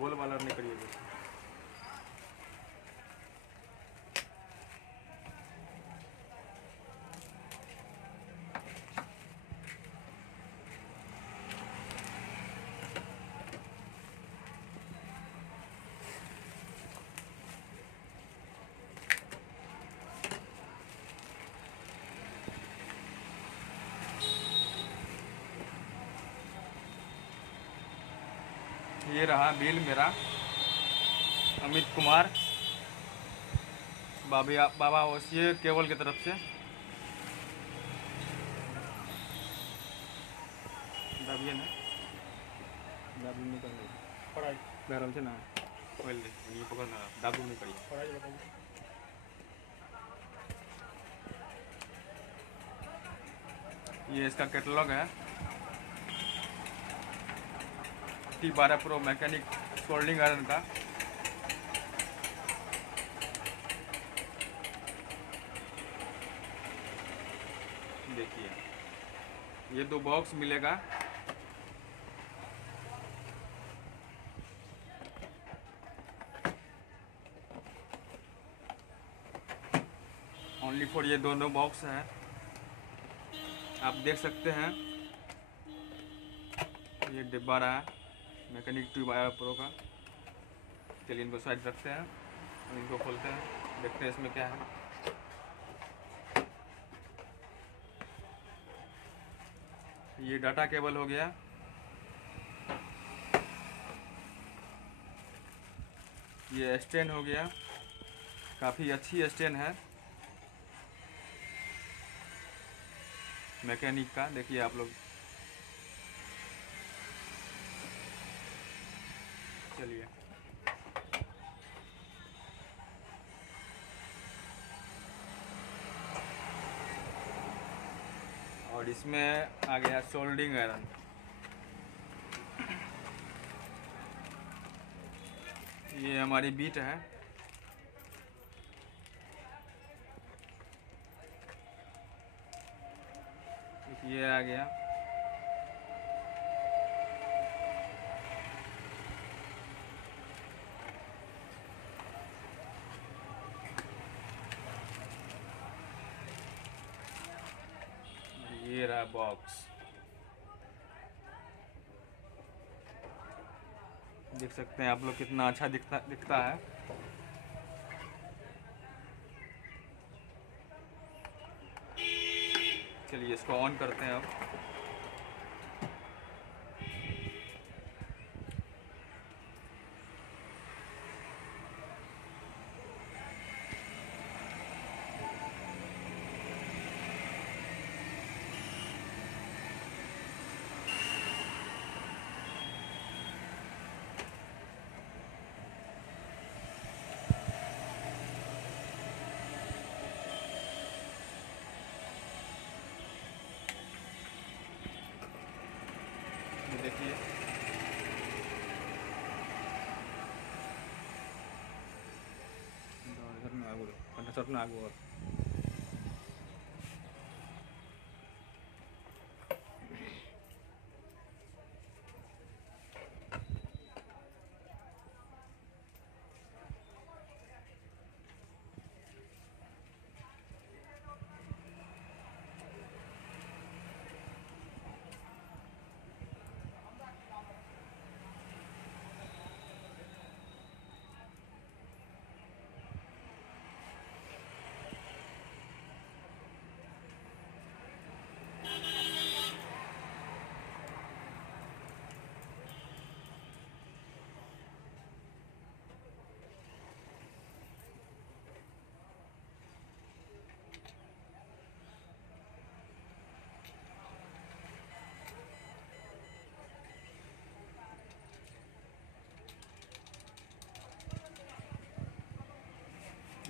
गोल वाला नहीं करिए। ये रहा बिल मेरा, अमित कुमार बाबा आवासीय केबल की तरफ से। दाबिए ना, दाबू नहीं करना पढ़ाई गरम से ना ऑयल ये पकड़ना, दाबू नहीं करिए। ये इसका कैटलॉग है, T12 pro mechanic soldering iron का। देखिए ये 2 बॉक्स मिलेगा। ओनली फॉर ये दोनों बॉक्स हैं, आप देख सकते हैं। ये डिब्बा रहा है मैकेनिक T12 प्रो का। चलिए इनको साइड रखते हैं और इनको खोलते हैं, देखते हैं इसमें क्या है। ये डाटा केबल हो गया। ये स्टैंड हो गया, काफ़ी अच्छी स्टैंड है मैकेनिक का। देखिए आप लोग, चलिए और इसमें आ गया सोल्डिंग आयरन। ये हमारी बीट है, ये आ गया। ये रहा बॉक्स, देख सकते हैं आप लोग कितना अच्छा दिखता है। चलिए इसको ऑन करते हैं अब। देखिए आगो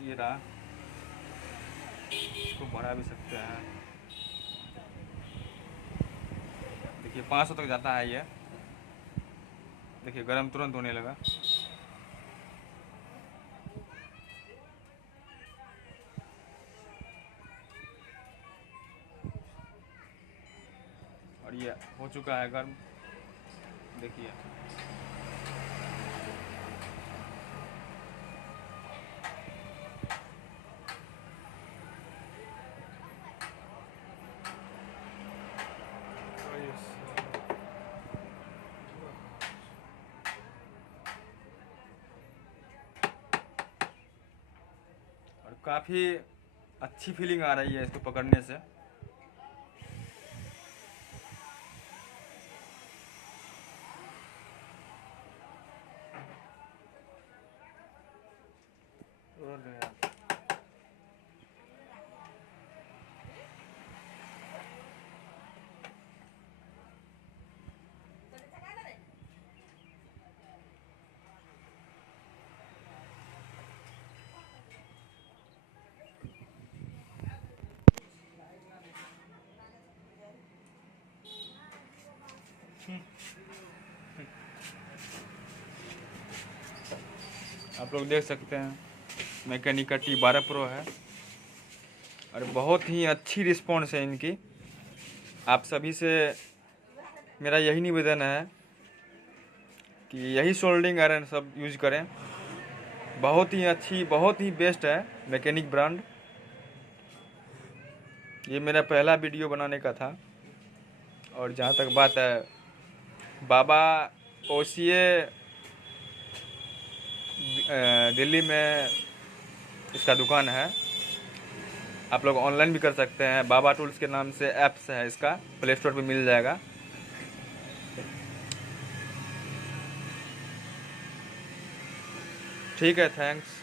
ये रहा, इसको बढ़ा भी सकते हैं। देखिए 500 तक जाता है ये। देखिए गरम तुरंत होने लगा। और ये हो चुका है गर्म, देखिए। काफ़ी अच्छी फीलिंग आ रही है इसको पकड़ने से। और गया। आप लोग देख सकते हैं मैकेनिका T12 प्रो है और बहुत ही अच्छी रिस्पॉन्स है इनकी। आप सभी से मेरा यही निवेदन है कि यही सोल्डिंग आयरन सब यूज करें। बहुत ही अच्छी, बहुत ही बेस्ट है मैकेनिक ब्रांड। ये मेरा पहला वीडियो बनाने का था। और जहाँ तक बात है, बाबा ओसीए दिल्ली में इसका दुकान है। आप लोग ऑनलाइन भी कर सकते हैं, बाबा टूल्स के नाम से ऐप्स है, इसका प्ले स्टोर पे मिल जाएगा। ठीक है, थैंक्स।